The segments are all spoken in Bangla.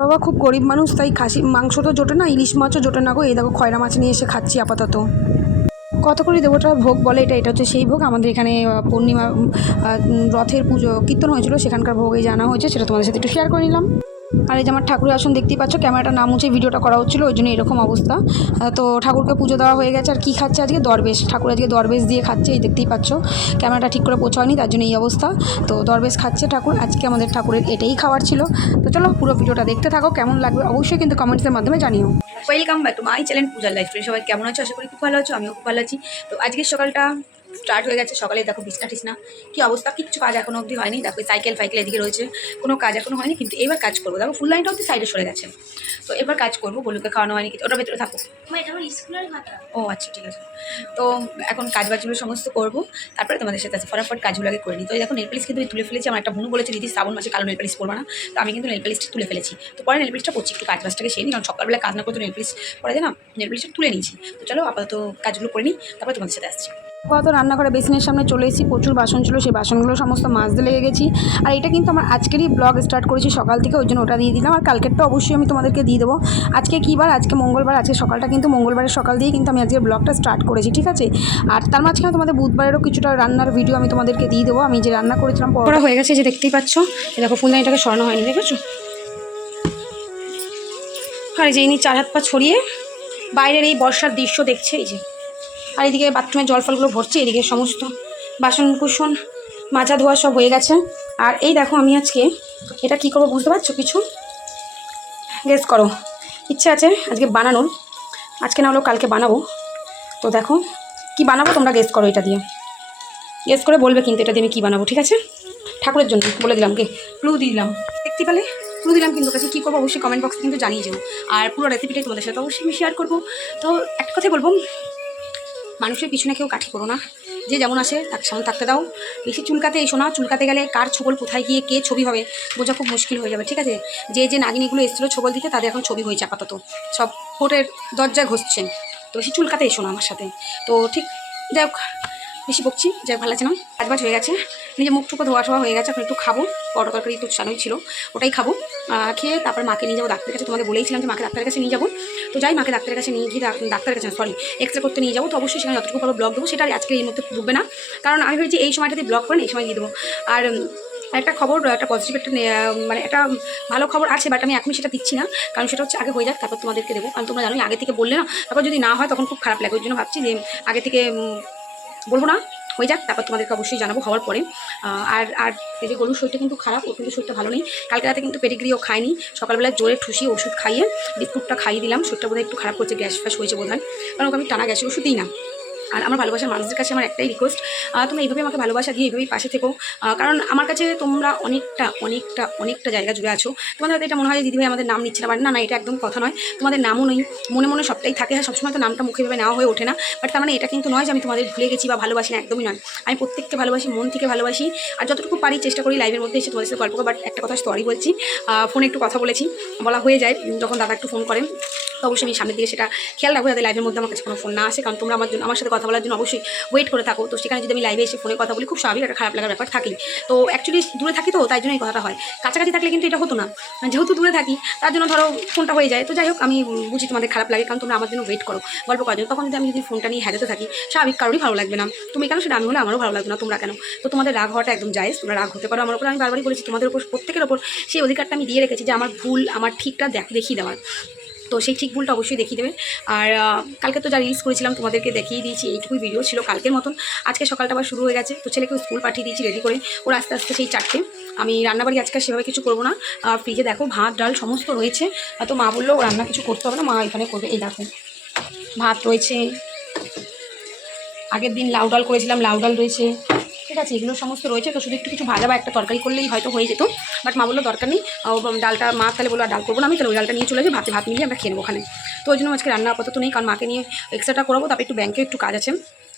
বাবা খুব গরিব মানুষ, তাই খাসি, মাংস তো জোটে না, ইলিশ মাছও জোটে না গো। এই দেখো খয়রা মাছ নিয়ে এসে খাচ্ছি আপাতত। কত করে দেবোটা ভোগ বলে এটা এটা হচ্ছে সেই ভোগ। আমাদের এখানে পূর্ণিমা রথের পুজো, কীর্তন হয়েছিল, সেখানকার ভোগ এই জানা হয়েছে, সেটা তোমাদের সাথে একটু শেয়ার করে নিলাম। আর এই যে আমার ঠাকুরের আসন দেখতেই পাচ্ছ, ক্যামেরাটা না মুছে ভিডিওটা করা হচ্ছিল, ওই জন্য এরকম অবস্থা। তো ঠাকুরকে পুজো দেওয়া হয়ে গেছে, আর কী খাচ্ছে আজকে? দরবেশ। ঠাকুর আজকে দরবেশ দিয়ে খাচ্ছে, এই দেখতেই পাচ্ছ। ক্যামেরাটা ঠিক করে পৌঁছায়নি তার জন্য এই অবস্থা। তো দরবেশ খাচ্ছে ঠাকুর, আজকে আমাদের ঠাকুরের এটাই খাওয়ার ছিল। তো চলো পুরো ভিডিওটা দেখতে থাকো, কেমন লাগবে অবশ্যই কিন্তু কমেন্টসের মাধ্যমে জানিও। Welcome back to my channel পূজার লাইফ সবাই কেমন আছো? আশা করি খুব ভালো আছো, আমিও খুব ভালো আছি। তো আজকের সকালটা স্টার্ট হয়ে গেছে সকালে দেখো বিছনা টিসনা কী অবস্থা? কিচ্ছু কাজ এখনও অবধি হয়নি। দেখো সাইকেল ফাইকেল এদিকে রয়েছে। কোনো কাজ এখনও হয়নি কিন্তু এবার কাজ করব। দেখো ফুল লাইনটা অবধি সাইডে সরে গেছে। তো এবার কাজ করব বলুকে খাওয়ানো হয়নি কিন্তু ওটা ভেতরে থাকো। ও আচ্ছা ঠিক আছে। তো এখন কাজ বাজগুলো সমস্ত করব। তারপরে তোমাদের সাথে ফটাফট কাজগুলো আগে করে নিই। তো দেখো নেল পালিশ কিন্তু তুলে ফেলেছি। আমার একটা বোন বলেছে দিদি শ্রাবণ মাসে কালো নেল পালিশ করব না। তো আমি কিন্তু নেল পালিশটা তুলে ফেলেছি। তো পরে নেল পালিশটা করছি একটু কাজ বাজটাকে সেই নিই কারণ সকালবেলা কাজ না করতে নেল পালিশ করা যায় না নেল পালিশটা তুলে নিয়েছি। তো চলো আপাতত কাজগুলো করে নিই। তারপরে তোমাদের সাথে আসছি। কত রান্নাঘরে বেসিনের সামনে চলে এসেছি, প্রচুর বাসন ছিল, সেই বাসনগুলো সমস্ত মাজতে লেগে গেছি। আর এটা কিন্তু আমার আজকেরই ব্লগ স্টার্ট করেছি সকাল থেকে, ওই জন্য ওটা দিয়ে দিলাম। আর কালকেরটা অবশ্যই আমি তোমাদেরকে দিয়ে দেবো। আজকে কী বার? আজকে মঙ্গলবার, আজকে সকালটা কিন্তু মঙ্গলবারের সকাল দিয়ে কিন্তু আমি আজকে ব্লগটা স্টার্ট করেছি, ঠিক আছে? আর তার মাঝখানে তোমাদের বুধবারেরও কিছুটা রান্নার ভিডিও আমি তোমাদেরকে দিয়ে দেবো। আমি যে রান্না করেছিলাম পড়া হয়ে গেছে যে দেখতেই পাচ্ছ। দেখো ফুলদানিটাকে সরানো হয়নি, দেখেছ? আর যে ইনি চার হাত পা ছড়িয়ে বাইরের এই বর্ষার দৃশ্য দেখছে, এই যে। আর এদিকে বাথরুমের জল ফলগুলো ভরছে, এদিকে সমস্ত বাসন কুসন মাজা ধোয়া সব হয়ে গেছে। আর এই দেখো আমি আজকে, এটা কি করব বুঝতে পারছ কিছু? গেস করো। ইচ্ছে আছে আজকে বানানোর। আজকে না হলেও কালকে বানাবো। তো দেখো, কি বানাবো তোমরা গেস করো এটা দিয়ে। গেস করে বলবে কিন্তু এটা দিয়ে আমি কী বানাবো, ঠিক আছে? ঠাকুরের জন্য, বলে দিলাম কে ক্লু দিলাম। দেখতে পেলে? ক্লু দিলাম কিন্তু, কাছে কী করব অবশ্যই কমেন্ট বক্সে কিন্তু জানিয়ে যাব আর পুরো রেসিপিটাই তোমাদের সাথে অবশ্যই আমি শেয়ার করব। তো একটা কথাই বলব মানুষের পিছনে কেউ কাঠি করো না। যে যেমন আসে তাকে সামনে থাকতে দাও। বেশি চুলকাতে এসো না। চুলকাতে গেলে কার ছবল কোথায় গিয়ে কে ছবি হবে বোঝা খুব মুশকিল হয়ে যাবে, ঠিক আছে? যে যে নাগিনীগুলো এসেছিল ছবল দিতে, তাদের এখন ছবি হয়েছে আপাতত। সব কোর্টের দরজায় ঘষছেন তো বেশি চুলকাতে এসো না আমার সাথে। তো ঠিক, যাই হোক বেশি বকছি, যাই ভালো আছে না। কাজ বাজ হয়ে গেছে। নিজে মুখ টুকু ধোয়া ঠোয়া হয়ে গেছে, এখন একটু খাব। পরোটা তরকারি একটু চালুই ছিল, ওটাই খাব। খেয়ে তারপর মাকে নিয়ে যাব ডাক্তারের কাছে। তোমাদের বলেইছিলাম যে মাকে ডাক্তারের কাছে নিয়ে যাব। তো যাই, মাকে ডাক্তারের কাছে নিয়ে গিয়ে ডাক্তারের কাছে সরি এক্স রে করতে নিয়ে যাব। তো অবশ্যই সেখানে যতটুকু পারব ব্লগ দেবো, সেটা আজকে এই মধ্যে ঢুকবে না। কারণ আমি ভেবেছি এই সময়টাতে ব্লগ করেন এই সময় দিয়ে দেবো। আর একটা খবর, একটা পজিটিভ একটা মানে একটা ভালো খবর আছে বাট আমি এখনই সেটা দিচ্ছি না। কারণ সেটা হচ্ছে আগে হয়ে যাক, তারপর তোমাদেরকে দেবো। কারণ তোমরা জানো আগে থেকে বললে না, তারপর যদি না হয় তখন খুব খারাপ লাগে। ওই জন্য ভাবছি যে, আগে থেকে বলব না, হয়ে যাক, তারপর তোমাদেরকে অবশ্যই জানাব হওয়ার পরে। আর আর এই যে গরুর শরীরটা কিন্তু খারাপ, ওর কিন্তু শরীরটা ভালো নেই। কালকে রাতে কিন্তু পেডিগ্রিও খায়নি। সকালবেলা জোরে ঠুসি ওষুধ খাইয়ে বিস্কুটটা খাইয়ে দিলাম। শরীরটা বোধহয় একটু খারাপ করছে, গ্যাস ফ্যাস হয়েছে বোধ হয় কারণ ওকে আমি টানা গ্যাসের ওষুধ দিই না। আর আমার ভালোবাসার মানুষদের কাছে আমার একটাই রিকোয়েস্ট তোমরা এইভাবে আমাকে ভালোবাসা দিয়ে এইভাবেই পাশে থেকো। কারণ আমার কাছে তোমরা অনেকটা অনেকটা অনেকটা জায়গা জুড়ে আছো। তোমাদের হয়তো এটা মনে হয় যে দিদিভাই আমাদের নাম নিচ্ছে না না না, এটা একদম কথা নয়। তোমাদের নামও নেই, মনে মনে সবটাই থাকে। হ্যাঁ সবসময় তো নামটা মুখে ভেবে নেওয়া হয়ে ওঠে না। বাট তার মানে এটা কিন্তু নয় যে আমি তোমাদের ভুলে গেছি বা ভালোবাসি না, একদমই নয়। আমি প্রত্যেককে ভালোবাসি, মন থেকে ভালোবাসি। আর যতটুকু পারি চেষ্টা করি লাইভের মধ্যে এসে তোমাদের সাথে গল্প বাট একটা কথা সরি বলছি। ফোনে একটু কথা বলেছি। বলা হয়ে যায় যখন দাদা একটু ফোন করেন তো অবশ্যই আমি সামনের দিকে সেটা খেয়াল রাখব, যাতে লাইভের মধ্যে আমার কাছে কোনো ফোন না আসে। কারণ তোমরা আমার জন্য, আমার সাথে কথা বলার জন্য অবশ্যই ওয়েট করে থাকো। তো সেখানে যদি আমি লাইভে এসে ফোনে কথা বলি, খুব স্বাভাবিক একটা খারাপ লাগার ব্যাপার থাকেই। তো অ্যাকচুয়ালি দূরে থাকি তো, তাই জন্য এই কথাটা হয়। কাছাকাছি থাকলে কিন্তু এটা হতো না। যেহেতু দূরে থাকি, তার জন্য ধরো ফোনটা হয়ে যায়। তো যাই হোক, আমি বুঝি তোমাদের খারাপ লাগে, কারণ তোমরা আমার জন্য ওয়েট করো। গল্প করার জন্য। তখন যদি আমি যদি ফোনটা নিয়ে হেঁটে থাকি, স্বাভাবিক কারোরই ভালো লাগবে না। তুমি কেন সেটা আমি হলে আমারও ভালো লাগবে না, তোমরা কেন? তো তোমাদের রাগ হওয়াটা একদম যায় তোমরা রাগ হতে পারো আমার উপর। আমি বারবারই বলেছি, তোমাদের উপর, প্রত্যেকের ওপর সেই অধিকারটা আমি দিয়ে রেখেছি যে আমার ভুল, আমার ঠিকটা দেখ, দেখিয়ে দেওয়ার। তো সেই ঠিক ভুলটা অবশ্যই দেখিয়ে দেবে আর কালকে তো যা রিলস করেছিলাম তোমাদেরকে দেখিয়ে দিয়েছি, এইটুকুই ভিডিও ছিল কালকের মতন। আজকে সকালটা আবার শুরু হয়ে গেছে, তো ছেলেকে স্কুল পাঠিয়ে দিয়েছি রেডি করে। ওর আস্তে আস্তে সেই চারটে। আমি রান্নাবাড়ি আজকে সেভাবে কিছু করব না। আর ফ্রিজে দেখো ভাত, ডাল সমস্ত রয়েছে। তো মা বলল রান্না কিছু করতে হবে না, মা এখানে করবে। এই দেখো, ভাত রয়েছে। আগের দিন লাউ ডাল করেছিলাম, লাউ ডাল রয়েছে। ঠিক আছে, এগুলো সমস্ত রয়েছে, তো শুধু একটু কিছু ভাজা বা একটা তরকারি করলেই হয়তো হয়ে যেত। বাট মা বলল, দরকার নেই। ডালটা, মা তাহলে বলল ডাল করব না, আমি তাহলে ওই ডালটা নিয়ে চলে যাই ভাতে ভাত মিলিয়ে আমরা খেয়ে নেব ওখানে। তো ওই জন্য আজকে রান্না আপাতত নেই, কারণ মাকে নিয়ে এক্সট্রাটা করাবো, তারপর একটু ব্যাংকে একটু কাজ আছে।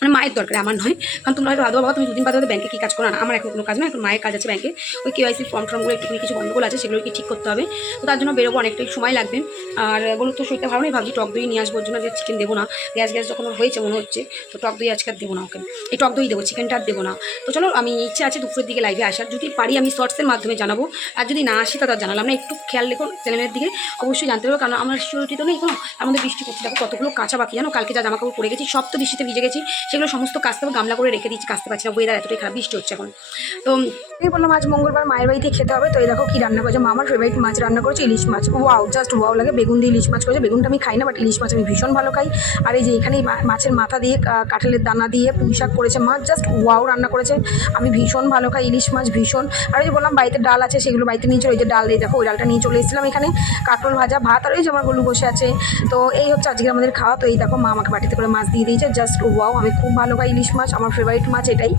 মানে মায়ের দরকার আমার নয়। কারণ তোমরা হয়তো আদৌ বাবা তুমি দুদিন বাদে ব্যাংকে কী কাজ করো না আমার এখন কোনো কাজ না এখন মায়ের কাজ আছে ব্যাংকে ওই কেওয়াইসি ফর্ম টর্মগুলো একটু কিছু গন্ডগোল আছে, সেগুলো কি ঠিক করতে হবে? তো তার জন্য বেরোবো, অনেকটাই সময় লাগবে। আর বলুন তো শরীরটা ভালো নেই? ভাবছি টক দই নিয়ে আসব জন্য যে চিকেন দেবো না। গ্যাস গ্যাস যখন হয়েছে মনে হচ্ছে, তো টক দই আজকে আর দেবো না ওকে। এই টক দই দেবো চিকেনটা আর দেবো না। তো চলো, আমি ইচ্ছে আছে দুপুরের দিকে লাইভে আসার। যদি পারি আমি শর্টসের মাধ্যমে জানাব। আর যদি না আসি তাদের জানালাম না। একটু খেয়াল রেখো চ্যানেলের দিকে। অবশ্যই জানতে হবে, কারণ আমার সিউরিটি তো নেই কোনো আমাদের বৃষ্টি পড়ছে। দেখো কতগুলো কাঁচা বাকি, জানো? কালকে যা জামা কাপড় গেছি, সব তো বৃষ্টিতে ভিজে গেছি। সেগুলো সমস্ত কাচতে হবে গামলা করে রেখে দিচ্ছি কাচতে পারছি না। ওয়েদার এতটাই খারাপ, বৃষ্টি হচ্ছে এখন। তো আমি বললাম, আজ মঙ্গলবার মায়ের বাড়িতে খেতে হবে। তো এই দেখো কি রান্না করেছে। মা আমার ফেভারিট মাছ রান্না করেছে ইলিশ মাছ। ওয়াও জাস্ট ওয়াও লাগে। বেগুন দিয়ে ইলিশ মাছ করেছে। বেগুনটা আমি খাই না বাট ইলিশ মাছ আমি ভীষণ ভালো খাই। আর এই যে এখানে মাছের মাথা দিয়ে কাঁঠালের দানা দিয়ে পুঁই শাক করেছে মাছ জাস্ট ওয়াও রান্না করেছে। আমি ভীষণ ভালো খাই ইলিশ মাছ, ভীষণ। আর ওই যে বললাম, বাড়িতে ডাল আছে, সেগুলো বাড়িতে নিয়ে চলে। ওই যে ডাল, এই দেখো, ওই ডালটা নিয়ে চলে এসেছিলাম এখানে। কাঁকরোল ভাজা, ভাত, আর ওই যে আমার গলু বসে আছে। তো এই হচ্ছে আজকে আমাদের খাওয়া। তো এই দেখো, মা আমাকে বাটিতে করে মাছ দিয়ে দিয়েছে। জাস্ট ওয়াও, আমি খুব ভালো খাই ইলিশ মাছ, আমার ফেভারিট মাছ এটাই।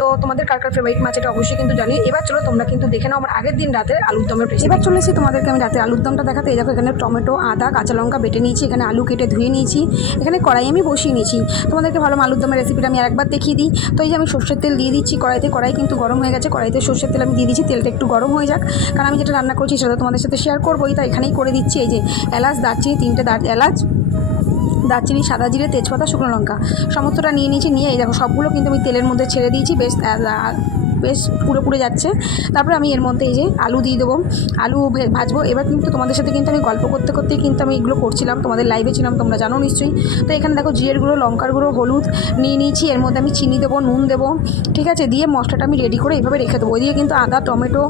তো তোমাদের কার কার ফেভারিট মাছ এটা অবশ্যই কিন্তু জানি। এবার চলো তোমরা কিন্তু দেখে নাও আমার আগের দিন রাতের আলুর দমের রেসিপি এবার চলে এসেছি তোমাদেরকে আমি রাতের আলুর দমটা দেখাতে। এই দেখো এখানে টমেটো, আদা, কাঁচা লঙ্কা বেটে নিয়েছি, এখানে আলু কেটে ধুয়ে নিয়েছি। এখানে কড়াই আমি বসিয়ে নিয়েছি। তোমাদেরকে ভালো আলুর দমের রেসিপিটা আমি আরেকবার দেখিয়ে দিই। তো এই যে আমি সর্ষের তেল দিয়ে দিচ্ছি, কড়াইতে কড়াই কিন্তু গরম হয়ে গেছে। কড়াইতে সর্ষের তেল আমি দিয়ে দিচ্ছি, তেলটা একটু গরম হয়ে যাক। কারণ আমি যেটা রান্না করছি সেটা তোমাদের সাথে শেয়ার করবোই তাই এখানেই করে দিচ্ছি। এই যে এলাচ, দারচিনি, তিনটে দার, এলাচ দারচিনি, সাদা জিরে, তেজপাতা, শুকনো লঙ্কা। সমস্তটা নিয়ে নিয়েছি, নিয়ে এই দেখো সবগুলো কিন্তু আমি তেলের মধ্যে ছেড়ে দিয়েছি। বেশ বেশ পুরো পুড়ে যাচ্ছে। তারপরে আমি এর মধ্যে এই যে আলু দিয়ে দেবো। আলু ভাজবো। এবার কিন্তু তোমাদের সাথে কিন্তু আমি গল্প করতে করতেই কিন্তু আমি এগুলো করছিলাম। তোমাদের লাইভে ছিলাম, তোমরা জানো নিশ্চয়ই। তো এখানে দেখো জিরের গুঁড়ো, লঙ্কার গুঁড়ো, হলুদ নিয়ে নিয়েছি। এর মধ্যে আমি চিনি দেবো, নুন দেবো। ঠিক আছে? দিয়ে মশলাটা আমি রেডি করে এইভাবে রেখে দেবো। ওইদিকে কিন্তু আদা, টমেটো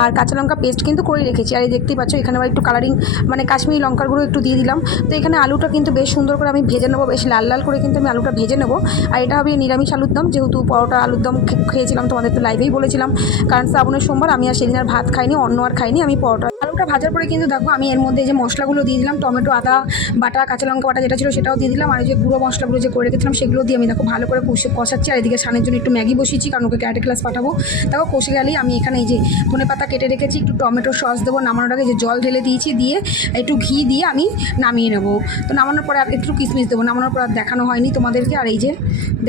আর কাঁচা লঙ্কা পেস্ট কিন্তু করে রেখেছি। আর এই দেখতেই পাচ্ছ, এখানে আবার একটু কালারিং মানে কাশ্মীরি লঙ্কার গুঁড়ো একটু দিয়ে দিলাম। তো এখানে আলুটা কিন্তু বেশ সুন্দর করে আমি ভেজে নেব। বেশ লাল লাল করে কিন্তু আমি আলুটা ভেজে নেব। আর এটা হবে নিরামিষ আলুর দম। যেহেতু পরোটা আলুর দম খেয়েছিলাম তোমাদের তো লাইভেই বলেছিলাম, কারণ শ্রাবণের সোমবার আমি আর সেদিন আর ভাত খাইনি অন্য আর খাইনি, আমি পরোটা আলুটা ভাজার পরে কিন্তু দেখো আমি এর মধ্যে যে মশলাগুলো দিয়ে দিলাম, টমেটো, আদা বাটা, কাঁচা লঙ্কা বাটা যেটা ছিল সেটাও দিয়ে দিলাম, আর যে গুঁড়ো মশলাগুলো যে করে রেখেছিলাম সেগুলো দিয়ে আমি দেখো ভালো করে কষে, কষাচ্ছি, আর এদিকে সানের জন্য একটু ম্যাগি বসিয়েছি, কারণ ওকে ক্যারেটে ক্লাস পাঠাবো। দেখো কষে গেলেই আমি এখানে এই যে ধনে পাতা কেটে রেখেছি, একটু টমেটো সস দেবো, নামানোর আগে যে জল ঢেলে দিয়েছি দিয়ে একটু ঘি দিয়ে আমি নামিয়ে নেব। তো নামানোর পরে আর একটু কিসমিস দেবো, নামানোর পর দেখানো হয়নি তোমাদেরকে, আর এই যে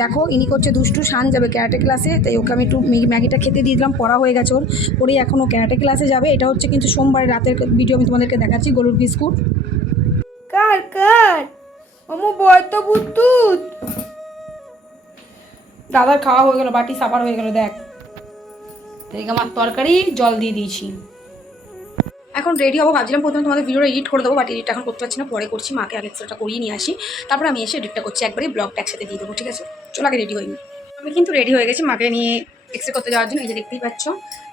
দেখো ইনি করছে দুষ্টু, সান যাবে ক্যারাটে ক্লাসে তাই ওকে আমি একটু ম্যাগিটা খেতে দিয়ে দিলাম পড়া হয়ে গেছে ওর। পরেই এখন ও ক্যারাটে ক্লাসে যাবে। এটা হচ্ছে কিন্তু সোমবার রাতের ভিডিও আমি তোমাদেরকে দেখাচ্ছি গরুর বিস্কুট। কার কার? অমু বয় তো বুতুত দাদার খাওয়া হয়ে গেল বাটি সাবার হয়ে গেল দেখ। এদিকে আমার তরকারি জল দিয়ে দিয়েছি। এখন রেডি হব ভাবছিলাম প্রথমে তোমাদের ভিডিওটা এডিট করে দেবো বাট এডিট এখন করতে পারছি না পরে করছি মাকে আগে এক্সট্রাটা করিয়ে নিয়ে আসি। তারপর আমি এসে এডিটটা করছি একবারে ব্লগটা একসাথে দিয়ে দেবো ঠিক আছে? চলো আগে রেডি হইনি আমি কিন্তু রেডি হয়ে গেছি মাকে নিয়ে এক্সরে করতে যাওয়ার জন্য এই যে দেখতেই পাচ্ছ,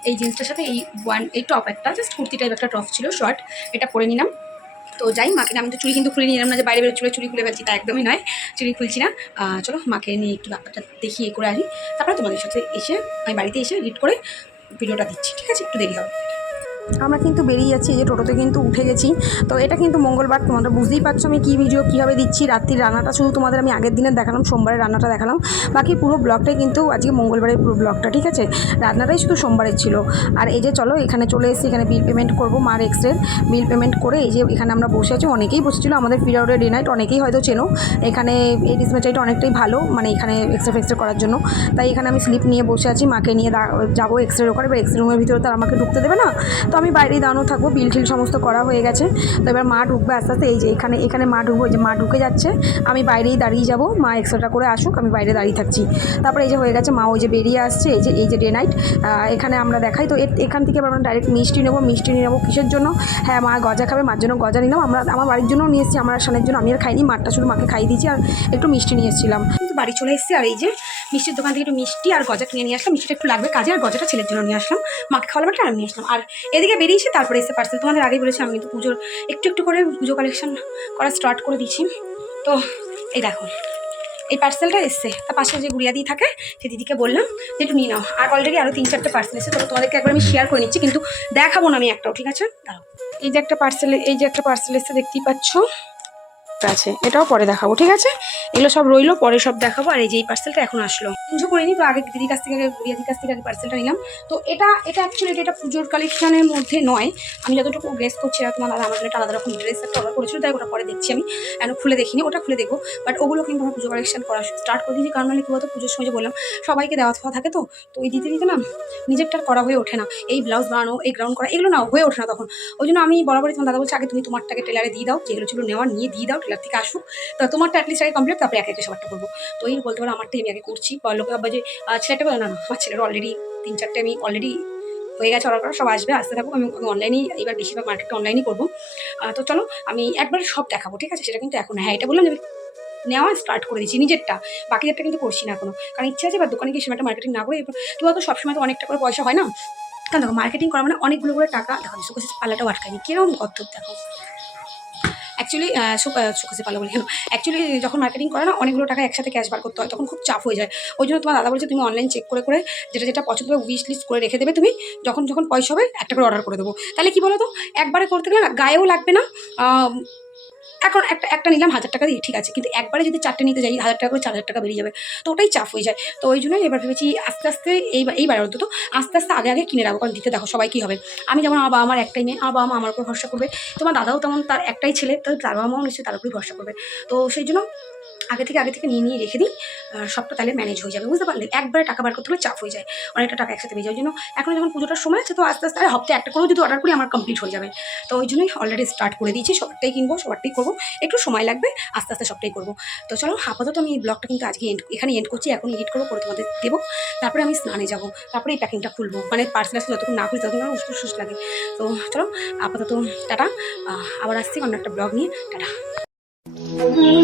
এই জিন্সটার সাথে এই ওয়ান এই টপ একটা জাস্ট কুর্তি টাইপ একটা টপ ছিল শর্ট এটা পরে নিলাম। তো যাই মাকে আমি তো চুড়ি কিন্তু খুলে নিলাম না যে বাইরে বেরো চুলে চুড়ি খুলে ফেলছি, তা একদমই নয় চুরি খুলছি না। চলো মাকে নিয়ে একটু ব্যাপারটা দেখিয়ে করে আসি। তারপরে তোমাদের সাথে এসে, আমি বাড়িতে এসে রিড করে ভিডিওটা দিচ্ছি, ঠিক আছে? একটু দেরি হবে। আমরা কিন্তু বেরিয়ে যাচ্ছি যে টোটোতে কিন্তু উঠে গেছি। তো এটা কিন্তু মঙ্গলবার, তোমরা বুঝতেই পারছ আমি কী ভিডিও কীভাবে দিচ্ছি রাত্রির রান্নাটা। শুধু তোমাদের আমি আগের দিনের দেখালাম, সোমবারের রান্নাটা দেখালাম। বাকি পুরো ব্লগটাই কিন্তু আজকে মঙ্গলবারের পুরো ব্লগটা ঠিক আছে? রান্নাটাই শুধু সোমবারের ছিল। আর এই যে চলো, এখানে চলে এসেছি, এখানে বিল পেমেন্ট করব মার এক্সরের বিল পেমেন্ট করে এই যে এখানে আমরা বসে আছি। অনেকেই বসেছিলো আমাদের পিরিয়ডের ডে নাইট অনেকেই হয়তো চেনো। এখানে এই ডিসপ্যাচাইটা অনেকটাই ভালো মানে এখানে এক্সরে ফেক্সরে করার জন্য। তাই এখানে আমি স্লিপ নিয়ে বসে আছি, মাকে নিয়ে যাব এক্সরে ওখানে এবার এক্সরে রুমের ভিতরে তো আমাকে ঢুকতে দেবে না। তো আমি বাইরে দাঁড়ানো থাকব, বিল টিল সমস্ত করা হয়ে গেছে। তো এবার মা ঢুকবে আস্তে আস্তে, এই যে এখানে এখানে মা ঢুকবো যে মা ঢুকে যাচ্ছে। আমি বাইরেই দাঁড়িয়ে যাব, মা এক্সট্রাটা করে আসুক, আমি বাইরে দাঁড়িয়ে থাকছি। তারপরে এই যে হয়ে গেছে, মা ওই যে বেরিয়ে আসছে, এই যে এই যে ডে নাইট এখানে আমরা দেখাই। তো এখান থেকে আমরা ডাইরেক্ট মিষ্টি নেব, মিষ্টি নিয়ে নেব কিসের জন্য? হ্যাঁ মা গজা খাবে, মার জন্য গজা নিলাম। আমরা, আমার বাড়ির জন্য নিয়ে এসেছি, আমার সানের জন্য, আমি আর খাইনি, মারটা শুধু মাকে খাইয়ে দিয়েছি আর একটু মিষ্টি নিয়ে এসেছিলাম। বাড়ি চলে এসেছি আর এই যে মিষ্টির দোকান থেকে একটু মিষ্টি আর গজা কিনে নিয়ে আসলাম, মিষ্টিটা একটু লাগবে কাজে আর গজাটা ছেলের জন্য নিয়ে আসলাম। মাকে খাওয়ালাম একটা আমি নিয়ে আসলাম। আর এদিকে বেরিয়েছি, তারপরে এসে পার্সেল তোমাদের আগেই বলেছি, আমি কিন্তু পুজোর একটু একটু করে পুজো কালেকশন করা স্টার্ট করে দিচ্ছি তো এই দেখো, এই পার্সেলটা এসছে। তার পাশে যে গুড়িয়া দিয়ে থাকে সে দিদিকে বললাম যে একটু নিয়ে নাও। আর অলরেডি আরও তিন চারটে পার্সেল এসেছে তো তোমাদেরকে একবার আমি শেয়ার করে নিচ্ছি, কিন্তু দেখাবো না আমি একটাও, ঠিক আছে? দাঁড়াও। এই যে একটা পার্সেল এই যে একটা পার্সেল এসে দেখতেই পাচ্ছ? আছে, এটাও পরে দেখাবো, ঠিক আছে? এগুলো সব রইল, পরে সব দেখাবো, আর এই যে এই পার্সেলটা এখন আসলো। পুজো করিনি তো আগে দিদির কাছ থেকে আগে দিদির কাছ থেকে আগে পার্সেলটা নিলাম। তো এটা এটা অ্যাকচুয়ালি এটা পুজোর কালেকশনের মধ্যে নয়। আমি যতটুকু গেস করছি আর তোমার আমার একটা আলাদা রকম ড্রেস একটা অর্ডার করেছিল, তাই ওটা পরে দেখছি আমি। এখন খুলে দেখিনি, ওটা খুলে দেখব। বাট ওগুলো কিন্তু আমার পুজো কালেকশন করা স্টার্ট করে দিয়েছি, কারণ মানে কী বলতো, পুজোর সময় যে বললাম, সবাইকে দেওয়া থাওয়া থাকে তো। তো ওই দিতে দিতে না, নিজেরটা আর করা হয়ে ওঠে না। এই ব্লাউজ বানানো, এই গ্রাউন্ড করা, এগুলো না হয়ে ওঠে না তখন। ওই জন্য আমি বরাবরই তোমার দাদা বলছি, আগে তুমি তোমারটাকে টেলারে দিয়ে দাও, যেগুলো ছিল নেওয়া, নিয়ে দিয়ে দাও টেলার থেকে আসুক, তো তোমারটা অ্যাটলিস্ট আগে কমপ্লিট তারপরে একে একে সবারটা করব। তো এই বলতে পারো আমারটাই আমি আগে করছি। বা লোকে ভাববে যে ছেলেটা না না, আমার ছেলের অলরেডি তিন চারটে আমি অলরেডি হয়ে গেছে অর্ডার করা সব আসবে, আসতে থাকুক, আমি আমি অনলাইনেই এবার বেশিরভাগ মার্কেটটা অনলাইনই করব। তো চলো, আমি একবার সব দেখাবো, ঠিক আছে? সেটা কিন্তু এখন হ্যাঁ এটা বললাম আমি নেওয়া স্টার্ট করে দিচ্ছি নিজেরটা, বাকিদেরটা কিন্তু করছি না এখনও। কারণ ইচ্ছা আছে বা দোকানে গিয়ে সেটা মার্কেটিং না করে কি বলতো সবসময় তো অনেকটা করে পয়সা হয় না? কারণ দেখো মার্কেটিং করা মানে অনেকগুলো করে টাকা, দেখো সুখের পাল্লাটাও আটকায়নি কীরকম কত্থক দেখো। অ্যাকচুয়ালি সুখের পালা বলি কেন? অ্যাকচুয়ালি যখন মার্কেটিং করে না, অনেকগুলো টাকা একসাথে ক্যাশ বার করতে হয়, তখন খুব চাপ হয়ে যায়। ওই জন্য তোমার দাদা বলছে, তুমি অনলাইন চেক করে করে যেটা যেটা পছন্দ হবে উইশ লিস্ট করে রেখে দেবে। তুমি যখন যখন পয়সা হবে, একটা করে অর্ডার করে দেবো। তাহলে কি বলো তো? একবারে করতে গেলে গায়েও লাগবে না এখন একটা একটা নিলাম হাজার টাকা দিয়ে, ঠিক আছে। কিন্তু একবারে যদি চারটে নিতে যাই, হাজার টাকা করে চার হাজার টাকা বেরিয়ে যাবে। তো ওটাই চাপ হয়ে যায়। তো ওই জন্যই এবার ভেবেছি আস্তে আস্তে এই এইবার অন্তত আস্তে আস্তে আগে আগে কিনে রাখব। কারণ দিতে দেখো সবাই কী হবে। আমি যেমন আমার বাবা আমার একটাই মেয়ে, আমার বাবা মা আমার উপর ভরসা করবে। তোমার দাদাও তেমন তার একটাই ছেলে, তো তার বাবা মাও নিশ্চয়ই তার উপরই ভরসা করবে। তো সেই জন্য আগে থেকে আগে থেকে নিয়ে নিয়ে রেখে দিই সবটা তাহলে ম্যানেজ হয়ে যাবে, বুঝতে পারলে? একবারে টাকা বার করতে হলে চাপ হয়ে যায়, অনেকটা টাকা একসাথে যায়। ওই জন্য এখন যখন পুজোটার সময় আছে, তো আস্তে আস্তে আর হপ্তাহে একটা করেও যদি অর্ডার করি, আমার কমপ্লিট হয়ে যাবে। তো ওই জন্যই অলরেডি স্টার্ট করে দিয়েছি, সবটাই কিনবো সবারটাই করব। একটু সময় লাগবে, আস্তে আস্তে সবটাই করব। তো চলো, আপাতত আমি এই ব্লগটা কিন্তু আজকে এন্ড এখানে এন্ড করছি, এখন এডিট করব, করে তোমাদের দেবো। তারপরে আমি স্নানে যাব, তারপরে এই প্যাকিংটা খুলবো। মানে পার্সেল আসলে যতক্ষণ না খুলি, ততক্ষণ আমার উষ্ণ সুস লাগে। তো চলো, আপাতত টাটা আবার আসছি অন্য একটা ব্লগ নিয়ে, টাটা। Müzik